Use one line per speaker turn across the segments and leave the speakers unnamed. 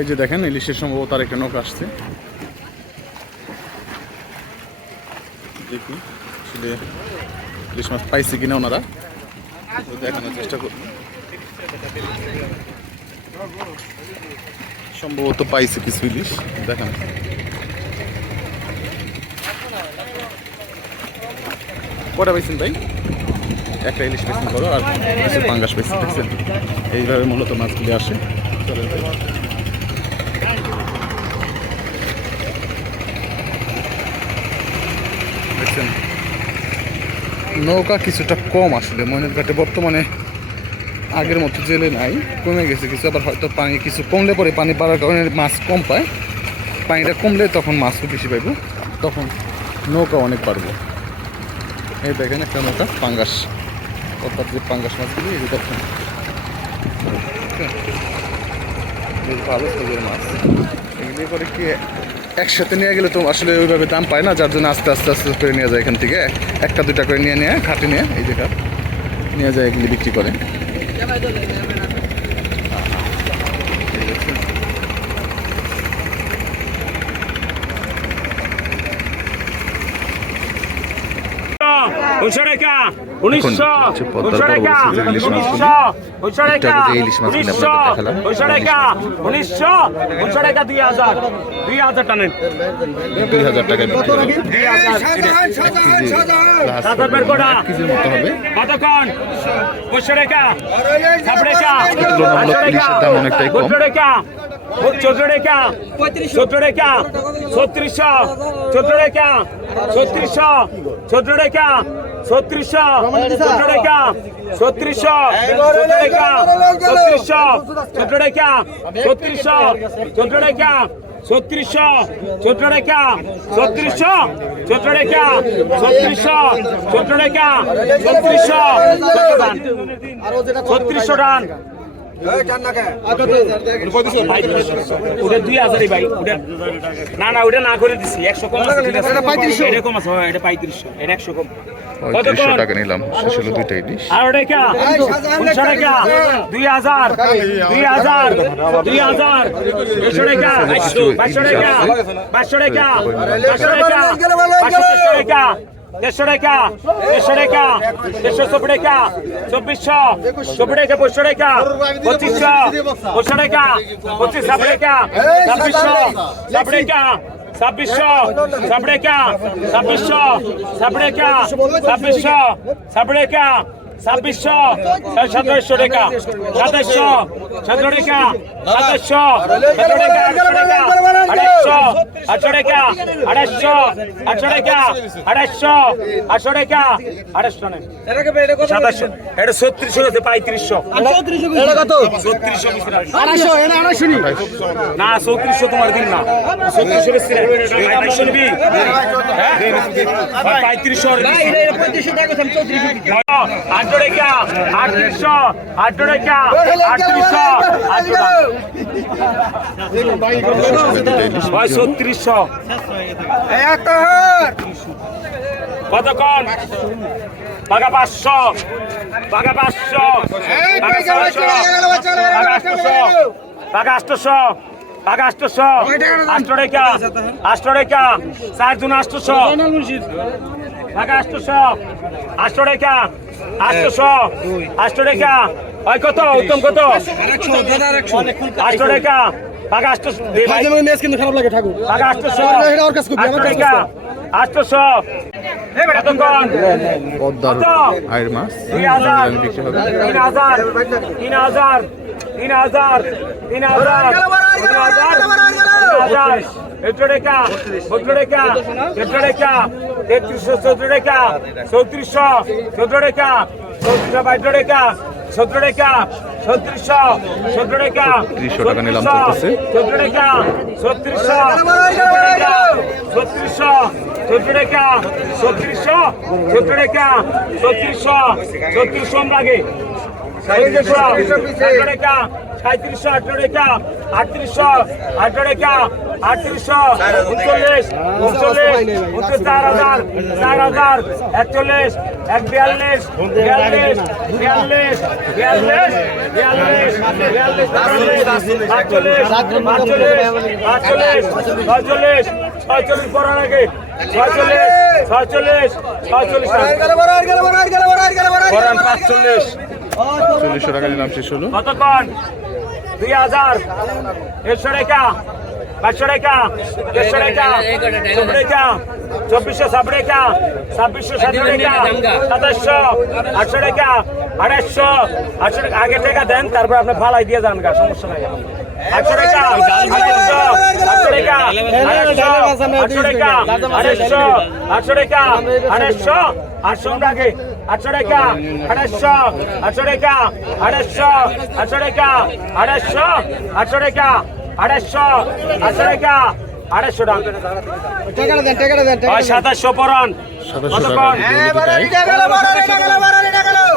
এই যে দেখেন, ইলিশের সম্ভবত আর একটা নৌকা আসছে। দেখি আসলে ইলিশ মাছ পাইছে কিনা ওনারা। দেখানোর চেষ্টা করুন সম্ভবত পাইছে কিছু ইলিশ। দেখান। কটা পাইছেন তাই একটা ইলিশ পেয়েছেন করো আর পাঙ্গাস দেখছেন? এইভাবে মূলত মাছগুলি আসে। চলেন তাই। দেখছেন নৌকা কিছুটা কম আসলে। ময়নের ঘাটে বর্তমানে আগের মতো জেলে নাই, কমে গেছে কিছু, আবার হয়তো পানি কিছু কমলে পরে পানি বাড়ার কারণে মাছ কম পায়। পানিটা কমলে তখন মাছও বেশি পাইব, তখন নৌকা অনেক বাড়বে। এই দেখেন একটা নৌকা, পাঙ্গাস। অর্থাৎ যে পাঙ্গাস মাছগুলি দেখেন। বেশ ভালো মাছ। এগুলি করে কি একসাথে নিয়ে গেলে তো আসলে ওইভাবে দাম পায় না যার জন্য আস্তে আস্তে আস্তে করে নিয়ে যায় এখান থেকে একটা দুটা করে নিয়ে নিয়ে খাটে নিয়ে এই জায়গা নিয়ে যায় এগুলি বিক্রি করে দাম অনেকটাই কম।
চোদ্দ রেখা চোদ্দ রেখা ছত্রিশশো চোদ্দ রেখা ছত্রিশশো চোদ্দ রেখা ছত্রিশশো ছোট রেখা ছত্রিশশো ছোট রেখা ছত্রিশশো ছোট রেখা ছত্রিশশো ছোট রেখা ছত্রিশশো ছোট রেখা ছত্রিশশো ছোট রেখা ছত্রিশশো ছোট রেখা ছত্রিশশো ছত্রিশশো টান ওটা দুই হাজারই ভাই ওটা না না ওটা না করে দিছি একশো কম এটা কম আছে হ্যাঁ, এটা পঁয়ত্রিশশো এটা একশো কম।
পঁয়ত্রিশশো টাকা নিলাম শেষ হলো দুইটা ইলিশ
আর টাকা। উনিশশো টাকা দুই হাজার দুই হাজার দুই হাজার। দুশো টাকা। পাঁচশো টাকা। পাঁচশো টাকা। পাঁচশো টাকা। পাঁচশো টাকা। দেড়শো টাকা দেড়শো টাকা, দেড়শো চব্বিশ টাকা, চব্বিশশো, চব্বিশ টাকা, পঁচিশশো টাকা, পঁচিশশো পঁচিশশো টাকা, পঁচিশ, ছাব্বিশ টাকা, ছাব্বিশশো, ছাব্বিশ টাকা, ছাব্বিশশো, ছাব্বিশ টাকা, ছাব্বিশশো, ছাব্বিশ টাকা, ছাব্বিশশো, ছাব্বিশ টাকা ছাব্বিশশো সতেরোশো টাকা সাতাশশো সতেরো টাকা সাতাশশো সতেরো টাকা আটশো টাকা আড়াইশো আটশো টাকা আড়াইশো আটশো টাকা টাকা আড়াইশো সাতাশশো এটা ছত্রিশশো হচ্ছে পঁয়ত্রিশশো। ছত্রিশশো না চৌত্রিশশো তোমার দিন না। চৌত্রিশশো নিবি? হ্যাঁ? পঁয়ত্রিশশো আটশো আটত্রিশশো আটশো টাকা আটত্রিশশো। আটশো ছত্রিশশো কতক্ষণ বাঘা পাঁচশো বাঘা পাঁচশো, বাঘা ছয়শো, বাঘা আটশোশো বাঘা আটশোশো বাঘা আটশোশো আটশো। টাকা আটশো টাকা চার জন আটশোশো বাঘা আটশোশো আটশো টাকা আটশোশো আটশো টাকা ওই কত উত্তম কত আটশো টাকা বাঘা আটশোশো।
খারাপ লাগে ঠাকুর
টাকা আটশোশো টাকা আটশোশো
পদ্মার? আয়ের মাছ বিক্রি হবে
তিন হাজার তিন হাজার তিন হাজার তিন হাজার তিন হাজার চোদ্দ টাকা চোদ্দ টাকা চোদ্দ টাকা তেত্রিশশো চোদ্দ টাকা চৌত্রিশশো চোদ্দ টাকা চৌত্রিশশো বাইশ টাকা চোদ্দ টাকা ছত্রিশশো চোদ্দ টাকা
3600 টাকা নিলাম চলতেছে।
চোদ্দ টাকা ছত্রিশশো ছত্রিশশো চোদ্দ টাকা ছত্রিশশো চোদ্দ টাকা ছত্রিশশো ছত্রিশশো লাগে সাঁত্রিশশো টাকা সাঁত্রিশশো আঠারো টাকা আটত্রিশশো আঠারো টাকা আটত্রিশশো উনচল্লিশ উনচল্লিশ উনচল্লিশ চার হাজার চার হাজার একচল্লিশ এক বিয়াল্লিশ বিয়াল্লিশ বিয়াল্লিশ বিয়াল্লিশ বিয়াল্লিশ বিয়াল্লিশ আটচল্লিশ আটচল্লিশ আটচল্লিশ ছয়চল্লিশ ছয়চল্লিশ পড়ার আগে ছয়চল্লিশ ছয়চল্লিশ ছয়চল্লিশ পাঁচচল্লিশ।
চল্লিশশো টাকা নিলাম শেষ হলো।
কতক্ষণ? দুই হাজার। দেড়শো টাকা পাঁচশো টাকা দেড়শো টাকা চব্বিশ টাকা সাত টাকা ছাব্বিশশো সাত টাকা সাতাশশো আটশো আটশো আগে টাকা দেন তারপর আপনি ফালাই দিয়ে যান গা সমস্যা নাই আটশো টাকা আড়াইশো আটশো টাকা আটশো টাকা আড়াইশো আটশো টাকা আড়াইশো আটশো আগে আটশো টাকা আড়াইশো আটশো টাকা আড়াইশো আটশো আটশো আড়াইশো আটশো টাকা আড়াইশো টাকা। হয় সাতাশশো পরান।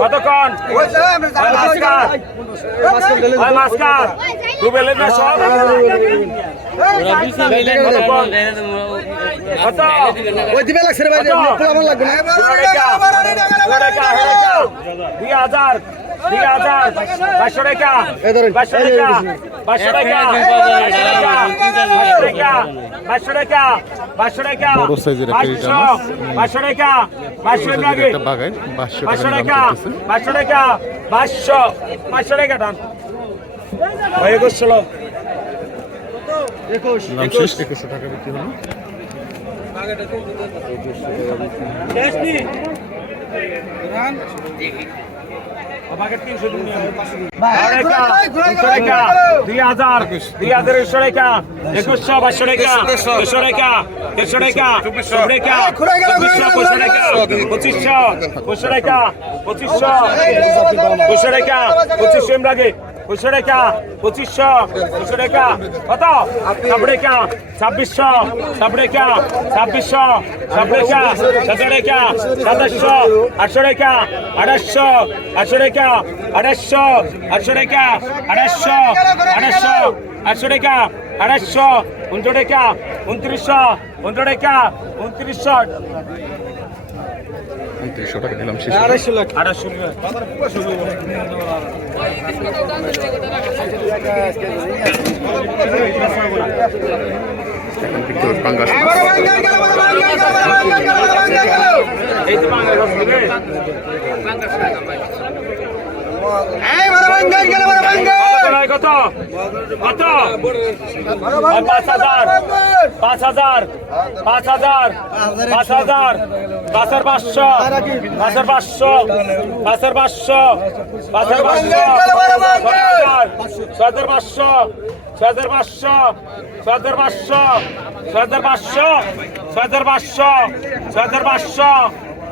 কতক্ষণ? হয় মাস্কার। রুবেলের না সব? কত?
ওই দিবে লাগছে রে ভাই লাগবে না।
দুই হাজার। দুই হাজার পাঁচশো টাকা
এই
টাকা। পাঁচশো টাকা পাঁচশো টাকা পাঁচশো টাকা
বাইশশো টাকা দাম।
হয়ে গেছিল
একুশশো টাকা বিক্রি হলো।
দুই হাজার দুই হাজার একশো টাকা একুশশো বাইশশো টাকা দেড়শো টাকা দেড়শো টাকা চব্বিশশো টাকা চব্বিশশো পঁচিশশো টাকা পঁচিশশো পঁচিশশো টাকা পঁচিশশো পঁচিশশো টাকা পঁচিশশো এম লাগে পঁচিশশো টাকা, পঁচিশশো পঁচিশশো টাকা, কত? সাত টাকা, ছাব্বিশশো সাত টাকা, ছাব্বিশশো সাত টাকা সাত টাকা, সাতাশশো, আটশো টাকা, আঠাশশো, আটশো টাকা, আঠাশশো, আটশো টাকা, আঠাশশো আঠাশশো, আটশো টাকা, আঠাশশো উনশো টাকা, উনত্রিশশো উনশো টাকা, উনত্রিশশো
আটত্রিশশো টাকা নিলাম শেষ।
আড়াইশো লাখ।
আড়াইশো পাঙ্গাস
এই বড় বাঙ্গাল গেল বড় বাঙ্গাল কত কত? কত? পাঁচ হাজার। পাঁচ হাজার। পাঁচ হাজার। পাঁচ হাজার। পাঁচের পাঁচশো। পাঁচের পাঁচশো। পাঁচের পাঁচশো। পাঁচের পাঁচশো। ছয় হাজার পাঁচশো। ছয় হাজার পাঁচশো। ছয় হাজার পাঁচশো। ছয় হাজার পাঁচশো। ছয় হাজার পাঁচশো। ছয় হাজার পাঁচশো।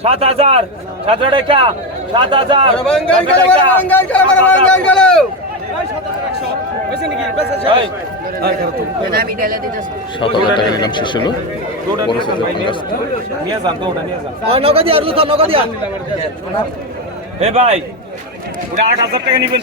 সাত হাজার সাতশো টাকা সাত হাজার সতেরো টাকা।
নিলাম শেষ হলো
এ ভাই ওটা আট হাজার টাকা নিবেন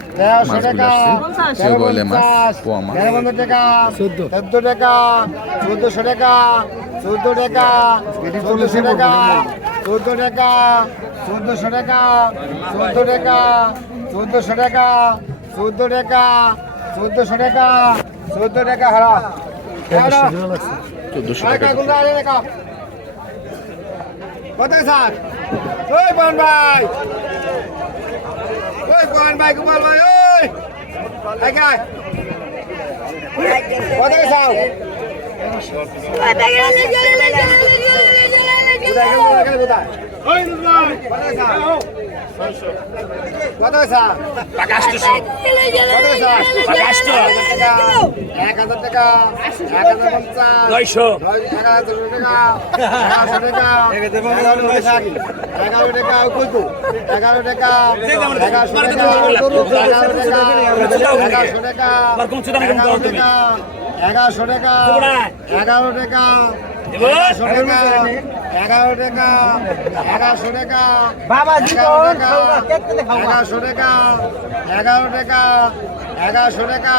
মাছগুলো আসছে বলে মাছ পোয়া মাছ।
চোদ্দ। চোদ্দ টাকা চোদ্দশো টাকা চোদ্দ টাকা চোদ্দশো টাকা চোদ্দ টাকা চোদ্দশো টাকা চোদ্দ টাকা চোদ্দশো টাকা চোদ্দ টাকা চোদ্দশো টাকা চোদ্দ টাকা হারা।
চোদ্দশো টাকা
টাকা টাকা
কোথায় স্যার? ওই পান ভাই। कोण बाय गोपाल बाय काय काय पदक साव पदक কত পয়সা টাকা আসতেছি
কত
পয়সা টাকা
আসতো
এক হাজার টাকা এক হাজার পঞ্চাশ
নয়শো
এক হাজার টাকা একশো টাকা এগারো টাকা এগারো টাকা কইতো এগারো টাকা এগারোশো টাকা এগারো টাকা এগারোশো টাকা এগারোশো টাকা এগারো টাকা এগারো টাকা এগারোশো টাকা
বাবা
এগারোশো টাকা। এগারো টাকা এগারোশো টাকা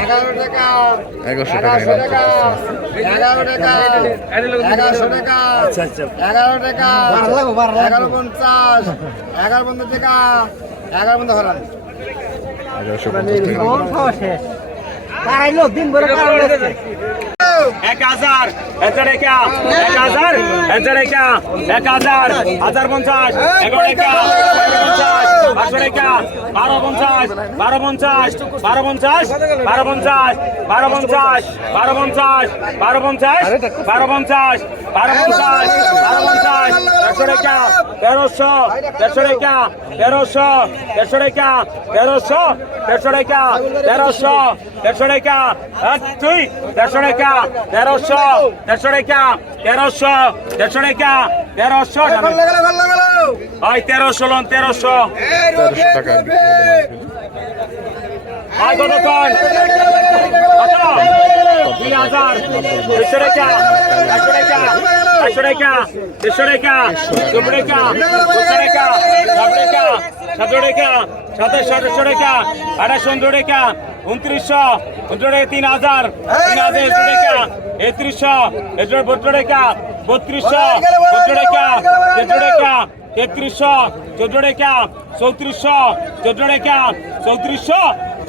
এগারো টাকা।
এগারোশো টাকা
এগারো টাকা এগারোশো টাকা
আচ্ছা আচ্ছা
এগারো টাকা। এগারো পঞ্চাশ এগারো পঞ্চাশ টাকা। এগারো পঞ্চাশ হরান
এগারোশো পঞ্চাশ টাকা
দিন ভরে
এক হাজার এতে একা এক হাজার এতে একা এক হাজার হাজার পঞ্চাশ এগারো একা পঞ্চাশ পাঁচশো পঞ্চাশ বারো পঞ্চাশ বারো পঞ্চাশ বারো পঞ্চাশ বারো পঞ্চাশ বারো পঞ্চাশ বারো পঞ্চাশ বারো পঞ্চাশ বারো পঞ্চাশ বারো পঞ্চাশ তেরোশো তেরোশো লোন তেরোশো।
টাকা
দুই হাজার, একশো টাকা একশো টাকা একশো টাকা, দেড়শো টাকা নব্বই টাকা পঞ্চাশ টাকা, ষাট টাকা, সাতশো টাকা সাতাশশো আঠাশশো টাকা আঠাশশো টাকা, উনত্রিশশো উনত্রিশ টাকা, তিন হাজার তিন হাজার, একশো টাকা, একত্রিশশো, একশো বত্রিশ টাকা, বত্রিশশো বত্রিশ টাকা তেত্রিশ টাকা, তেত্রিশশো, চোদ্দ টাকা, চৌত্রিশশো, চোদ্দ টাকা, চৌত্রিশশো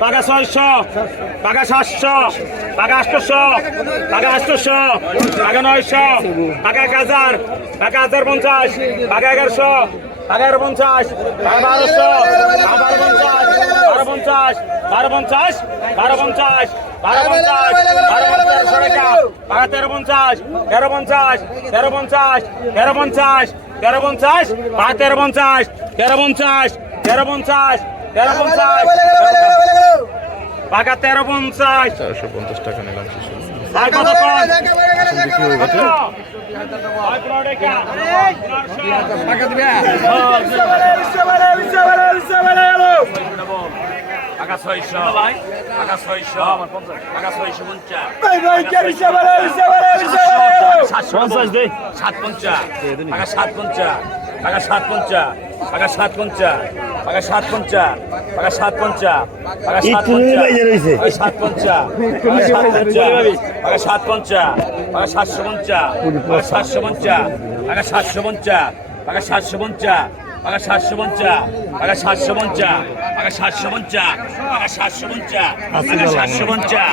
টাকা
ছয়শো টাকা সাতশো টাকা আটশোশো টাকা আটশোশো টাকা নয়শো টাকা এক হাজার টাকা হাজার পঞ্চাশ টাকা এগারোশো টাকা এগারো পঞ্চাশ টাকা বারোশো বারো পঞ্চাশ বারো পঞ্চাশ বারো পঞ্চাশ বারো পঞ্চাশ বারো পঞ্চাশ বারো পঞ্চাশ টাকা তেরো পঞ্চাশ তেরো পঞ্চাশ তেরো পঞ্চাশ তেরো পঞ্চাশ তেরো পঞ্চাশ টাকা তেরো পঞ্চাশ তেরো পঞ্চাশ তেরো পঞ্চাশ তেরো পঞ্চাশ টাকা তেরো পঞ্চাশ
চারশো পঞ্চাশ টাকা নিলাম
আর
গেছে
টাকা ছয়শো টাকা ছয়শো টাকা ছয়শো পঞ্চাশ। সাত পঞ্চাশ টাকা সাত পঞ্চাশ টাকা সাত পঞ্চাশ টাকা সাত পঞ্চাশ টাকা সাত পঞ্চাশ টাকা সাত পঞ্চাশ টাকা সাত পঞ্চাশ টাকা সাত পঞ্চাশ টাকা সাত পঞ্চাশ টাকা সাতশো পঞ্চাশ টাকা সাতশো পঞ্চাশ টাকা সাতশো পঞ্চাশ টাকা সাতশো পঞ্চাশ টাকা সাতশো পঞ্চাশ টাকা সাতশো পঞ্চাশ টাকা সাতশো পঞ্চাশ টাকা সাতশো পঞ্চাশ টাকা সাতশো পঞ্চাশ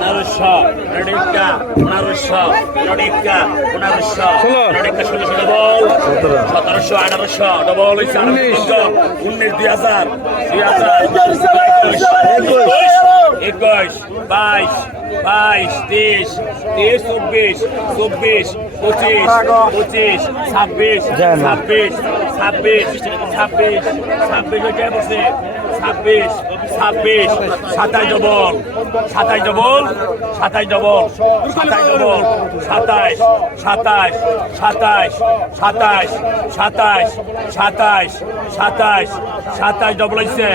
টাকা
নডিকা নারুশা নডিকা নারুশা নডিকা ষোলোশো ডবল সতেরোশো আঠারোশো ডবল উনিশ দুই হাজার দুই হাজার একুশ একুশ বাইশ বাইশ তেইশ তেইশ চব্বিশ চব্বিশ পঁচিশ পঁচিশ ছাব্বিশ ছাব্বিশ ছাব্বিশ ছাব্বিশ ছাব্বিশ বসে ছাব্বিশ ছাব্বিশ সাতাশ ডবল সাতাশ ডবল সাতাশ ডবল সাতাশ ডবল সাতাশ সাতাশ সাতাশ সাতাশ সাতাশ সাতাশ সাতাশ সাতাশ ডবল হয়েছে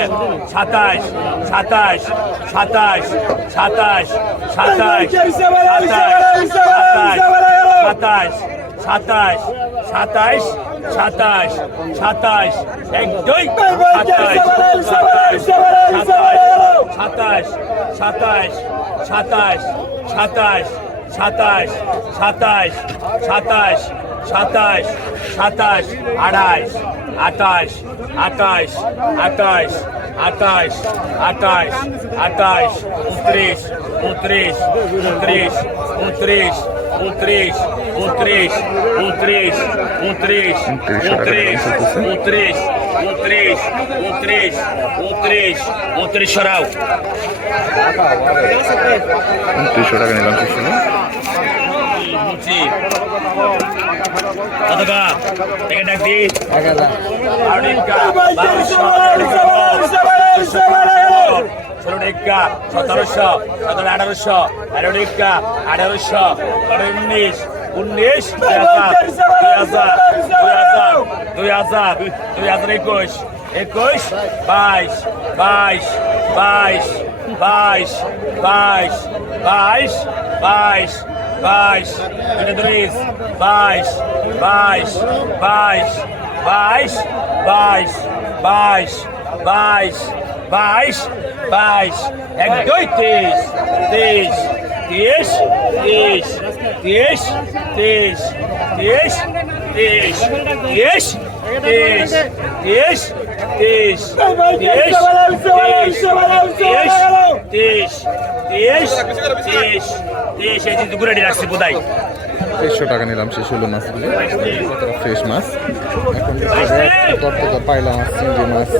সাতাশ সাতাশ সাতাশ সাতাশ সাতাশ সাতাশ সাতাশ সাতাশ সাতাশ সাতাশ এক দুই সাতাশ সাতাশ সাতাশ সাতাশ সাতাশ সাতাশ সাতাশ সাতাশ সাতাশ সাতাশ সাতাশ আঠাশ আঠাশ আঠাশ আঠাশ আঠাশ আঠাশ আঠাশ উনত্রিশ উনত্রিশ উনত্রিশ উনত্রিশ উনত্রিশ উনত্রিশ উনত্রিশ উনত্রিশ উনত্রিশ উনত্রিশ উনত্রিশ উনত্রিশ উনত্রিশ উনত্রিশ সরাও
উনত্রিশশো টাকা নিলাম শেষ হলো
মুচি কত কা টিকিট ডাক দি ষোলো টিকা সতেরোশো সতেরো আঠারোশো আঠারো টিকা আঠারোশো আঠারো উনিশ উনিশ দুই হাজার দুই হাজার দুই হাজার দুই হাজার একুশ একুশ বাইশ বাইশ বাইশ বাইশ বাইশ বাইশ বাইশ বাইশ এটা ত্রিশ বাইশ বাইশ বাইশ বাইশ বাইশ বাইশ বাইশ বাইশ বাইশ এক দুই তেইশ তেইশ তেইশ তেইশ তেইশ তেইশ তেইশ তেইশ তেইশ তেইশ তেইশ তেইশ তেইশ তেইশ তেইশ তেইশ তেইশ তেইশ এই যে দুপুরে রাখছি বোধহয়
তেইশশো টাকা নিলাম শেষ হলো মাছগুলি ফ্রেশ মাছ এখন তত্ত্বতা পাইলা মাছ চিংড়ি মাছ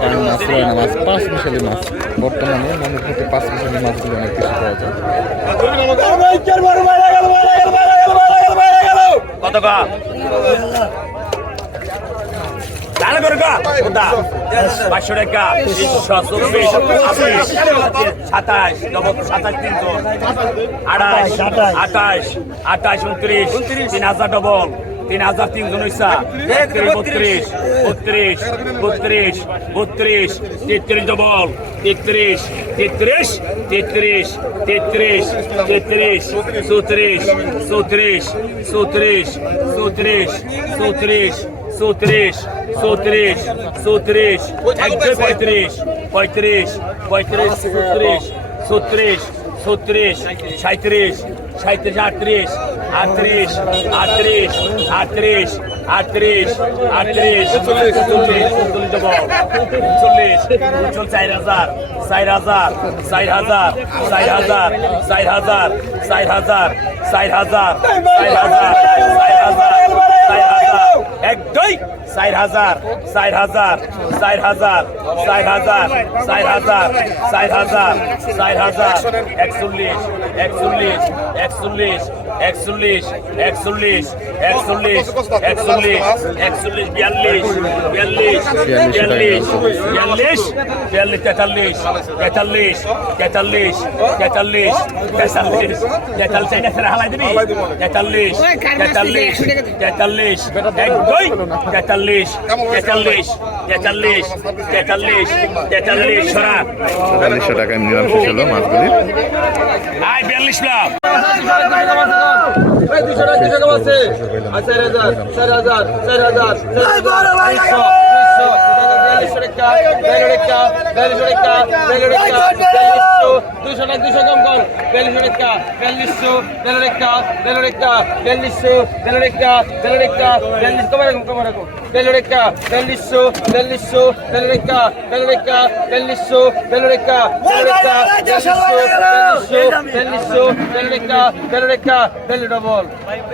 ডান মাছ রয়না মাছ পাঁচ মিশালি মাছ বর্তমানে মনের মধ্যে পাঁচ মিশালি মাছগুলো অনেক বেশি পাওয়া যায়
কত তাহলে করে কা কোথা পাঁচশো টাকা চব্বিশ ছাব্বিশ সাতাশ নব সাতাশ তিনশো আঠাশ আঠাশ আঠাশ উনত্রিশ তিন হাজার ডবল তিন হাজার তিনশো নৈশা বত্রিশ বত্রিশ বত্রিশ বত্রিশ তেত্রিশ ডবল তেত্রিশ তেত্রিশ তেত্রিশ তেত্রিশ তেত্রিশ চৌত্রিশ চৌত্রিশ চৌত্রিশ চৌত্রিশ চৌত্রিশ চৌত্রিশ চৌত্রিশ চৌত্রিশ একশো পঁয়ত্রিশ পঁয়ত্রিশ পঁয়ত্রিশ ছত্রিশ ছত্রিশ ছত্রিশ সাঁত্রিশ সাঁত্রিশ আটত্রিশ আটত্রিশ আটত্রিশ আটত্রিশ আটত্রিশ আটত্রিশ উনচল্লিশ উনচল্লিশ ডবল উনচল্লিশ উনচল্লিশ চার হাজার চার হাজার চার হাজার চার হাজার চার হাজার চার হাজার চার হাজার চার হাজার চার হাজার চার হাজার এক দুই চার হাজার চার হাজার চার হাজার চার হাজার চার হাজার চার হাজার চার হাজার, একচল্লিশ একচল্লিশ একচল্লিশ একচল্লিশ একচল্লিশ একচল্লিশ একচল্লিশ একচল্লিশ, বিয়াল্লিশ বিয়াল্লিশ বিয়াল্লিশ বিয়াল্লিশ বিয়াল্লিশ, তেতাল্লিশ তেতাল্লিশ তেতাল্লিশ তেতাল্লিশ তেতাল্লিশ তেতাল্লিশ হালাই দিবি? তেতাল্লিশ তেতাল্লিশ তেতাল্লিশ এক দুই তেতাল্লিশ তেতাল্লিশ তেতাল্লিশ তেতাল্লিশ তেতাল্লিশ তেতাল্লিশ সরা
তেতাল্লিশশো টাকা নিলাম শেষ হলো মাছগুলি
আয় বিয়াল্লিশ লাখ
দুশো টাকা দুশো কম কম বেলুরেক্কা বেলুরিশো বেলুরেক্কা বেলুরেক্কা বেলুরিশো বেলুরেক্কা বেলুরেক্কা বেলুরিশ কমে রাখুন কমে রাখুন veloreka velisso velisso veloreka veloreka velisso veloreka veloreka velisso velisso veloreka veloreka velorabol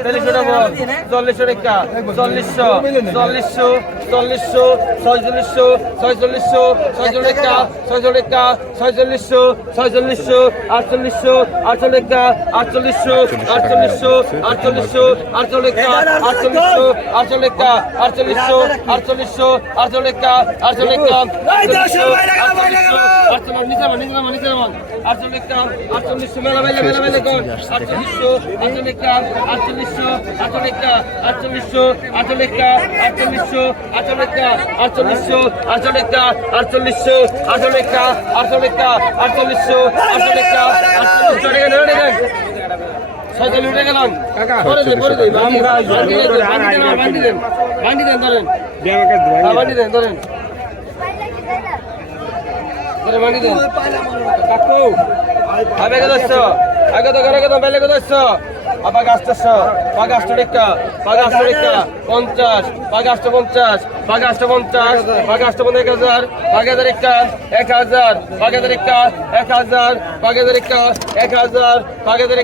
velorabol চল্লিশশো রেখা চল্লিশশো চল্লিশশো চল্লিশশো, ছয়চল্লিশশো ছয়চল্লিশশো, ছয়চল্লিশ রেখা ছয়চল্লিশ রেখা ছয়চল্লিশশো ছয়চল্লিশশো, আটচল্লিশশো, আটচল্লিশ রেখা আটচল্লিশশো আটচল্লিশশো আটচল্লিশশো, আটচল্লিশ রেখা আটচল্লিশশো আটচল্লিশশো আটচল্লিশ রেখা আটচল্লিশশো আটচল্লিশশো আটচল্লিশশো আটচল্লিশটা আটচল্লিশটা আটচল্লিশটা আটচল্লিশশো মেলা মেলা মেলা মেলা আটচল্লিশশো আটচল্লিশটা আটচল্লিশশো আটচল্লিশটা আটচল্লিশশো আটচল্লিশটা আটচল্লিশশো আটচল্লিশটা আটচল্লিশশো আটচল্লিশটা আটচল্লিশশো আটচল্লিশটা আটচল্লিশটা আটচল্লিশশো আটচল্লিশটা আটচল্লিশশো টাকা টাকা উঠে গেলাম কাকা বান্ডি দেন বান্ডি দেন ধরেন হ্যাঁ, বান্ডি দেন ধরেন ধরে বান্ডি দেন কাকু আবে গেদছ আগে তো ঘরে গেলাম বেলে গেদছ আবা গাছটাছ পাগাষ্ট রেখা পাগাষ্ট রেখা পঞ্চাশ পাগাষ্ট পঞ্চাশ পাগাষ্ট পঞ্চাশ পঞ্চাশ এক হাজার পাগাদের এক হাজার পাগাদের এক হাজার পাগাদের একটা এক হাজার পাগাদের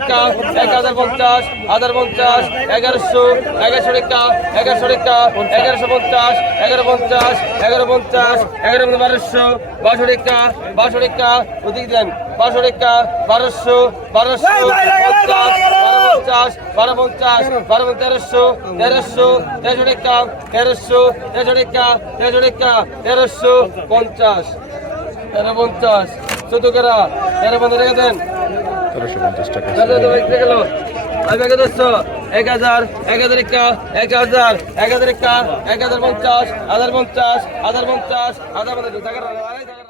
এক হাজার পঞ্চাশ হাজার পঞ্চাশ, এগারোশো এগারোশো রেখা এগারোশো রেখা এগারোশো পঞ্চাশ, এগারো পঞ্চাশ এগারো পঞ্চাশ, এগারো বারোশো বারোশো রেখা বারোশো রেখা দেন রেখা বারোশো বারোশো পঞ্চাশ বারো পঞ্চাশ বারো পঞ্চাশ বারো তেরোশো তেরোশো তেরোশো রেখা তেরোশো তেরোশো রেখা তেরোশো রেখা তেরোশো পঞ্চাশ তেরো পঞ্চাশ চোদ্দ করা তেরো পঞ্চাশ রেখে দেন
তেরোশো পঞ্চাশ টাকা
গেল এক হাজার এক হাজার এক হাজার একটা এক হাজার এক হাজার একটা এক হাজার পঞ্চাশ হাজার পঞ্চাশ হাজার পঞ্চাশ হাজার পঞ্চাশ